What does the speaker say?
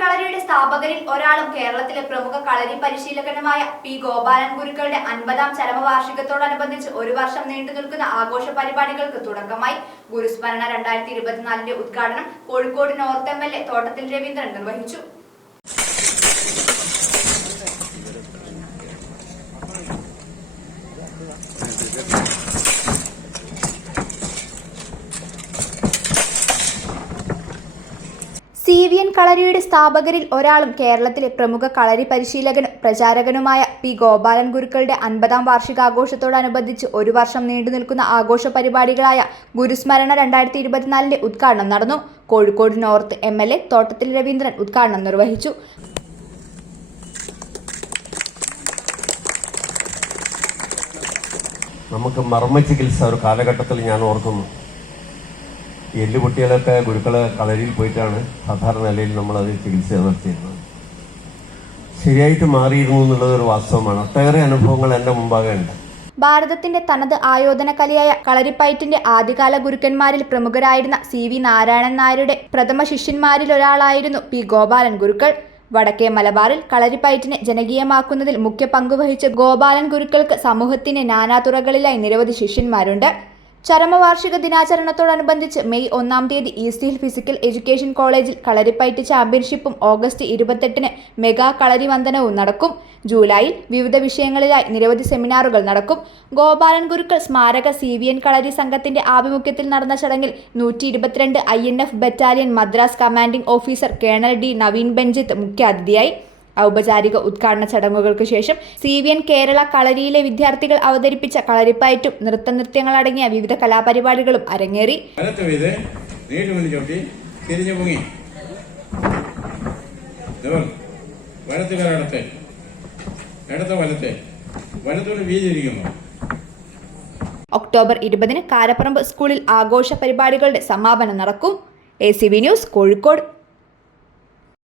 കളരിയുടെ സ്ഥാപകരിൽ ഒരാളും കേരളത്തിലെ പ്രമുഖ കളരി പരിശീലകനുമായ പി ഗോപാലൻ ഗുരുക്കളുടെ 50ാം ചരമവാർഷികത്തോടനുബന്ധിച്ച് ഒരു വർഷം നീണ്ടു നിൽക്കുന്ന ആഘോഷ പരിപാടികൾക്ക് തുടക്കമായി. ഗുരുസ്മരണ 2024 ഉദ്ഘാടനം കോഴിക്കോട് നോർത്ത് MLA തോട്ടത്തിൽ രവീന്ദ്രൻ നിർവഹിച്ചു. CVN കളരിയുടെ സ്ഥാപകരിൽ ഒരാളും കേരളത്തിലെ പ്രമുഖ കളരി പരിശീലകനും പ്രചാരകനുമായ പി ഗോപാലൻ ഗുരുക്കളുടെ 50ാം വാർഷികാഘോഷത്തോടനുബന്ധിച്ച് ഒരു വർഷം നീണ്ടു നിൽക്കുന്ന ആഘോഷ പരിപാടികളായ ഗുരുസ്മരണ 2024 ഉദ്ഘാടനം നടന്നു. കോഴിക്കോട് നോർത്ത് MLA തോട്ടത്തിൽ രവീന്ദ്രൻ ഉദ്ഘാടനം നിർവഹിച്ചു. നമുക്ക് മർമ്മ ചികിത്സ ഒരു കാലഘട്ടത്തിൽ ഞാൻ ഓർക്കുന്നു. എല്ലുപൊട്ടികളൊക്കെ ഗുരുക്കള് കളരിയിൽ പോയിട്ടാണ് സാധാരണ നിലയിൽ നമ്മളത് ചികിത്സ നടത്തിയിരുന്നത്. ശരിയായിട്ട് മാറിയിരുന്നു എന്നുള്ളത് ഒരു വാസ്തവമാണ്. ഒട്ടേറെ അനുഭവങ്ങൾ എൻ്റെ മുമ്പാകെ ഉണ്ട്. ഭാരതത്തിന്റെ തനത് ആയോധന കലയായ കളരിപ്പയറ്റിന്റെ ആദ്യകാല ഗുരുക്കന്മാരിൽ പ്രമുഖരായിരുന്ന CV നാരായണൻ നായരുടെ പ്രഥമ ശിഷ്യന്മാരിലൊരാളായിരുന്നു പി ഗോപാലൻ ഗുരുക്കൾ. വടക്കേ മലബാറിൽ കളരിപ്പയറ്റിനെ ജനകീയമാക്കുന്നതിൽ മുഖ്യ പങ്കുവഹിച്ച ഗോപാലൻ ഗുരുക്കൾക്ക് സമൂഹത്തിന്റെ നാനാതുറകളിലായി നിരവധി ശിഷ്യന്മാരുണ്ട്. ചരമവാർഷിക ദിനാചരണത്തോടനുബന്ധിച്ച് മെയ് 1-ാം തീയതി ഈസ്റ്റ് ഹിൽ ഫിസിക്കൽ എഡ്യൂക്കേഷൻ കോളേജിൽ കളരിപ്പയറ്റ് ചാമ്പ്യൻഷിപ്പും ഓഗസ്റ്റ് 28-ന് മെഗാ കളരി വന്ദനവും നടക്കും. ജൂലൈയിൽ വിവിധ വിഷയങ്ങളിലായി നിരവധി സെമിനാറുകൾ നടക്കും. ഗോപാലൻ ഗുരുക്കൾ സ്മാരക CVN കളരി സംഘത്തിന്റെ ആഭിമുഖ്യത്തിൽ നടന്ന ചടങ്ങിൽ 122 INF battalion Madras commanding officer colonel D Naveen Benjith മുഖ്യാതിഥിയായി. ഔപചാരിക ഉദ്ഘാടന ചടങ്ങുകൾക്ക് ശേഷം CVN കേരള കളരിയിലെ വിദ്യാർത്ഥികൾ അവതരിപ്പിച്ച കളരിപ്പയറ്റും നൃത്തങ്ങളടങ്ങിയ വിവിധ കലാപരിപാടികളും അരങ്ങേറി. ഒക്ടോബർ 20-ന് കാരപ്പറമ്പ് സ്കൂളിൽ ആഘോഷ പരിപാടികളുടെ സമാപനം നടക്കും. ACV news, Kozhikode.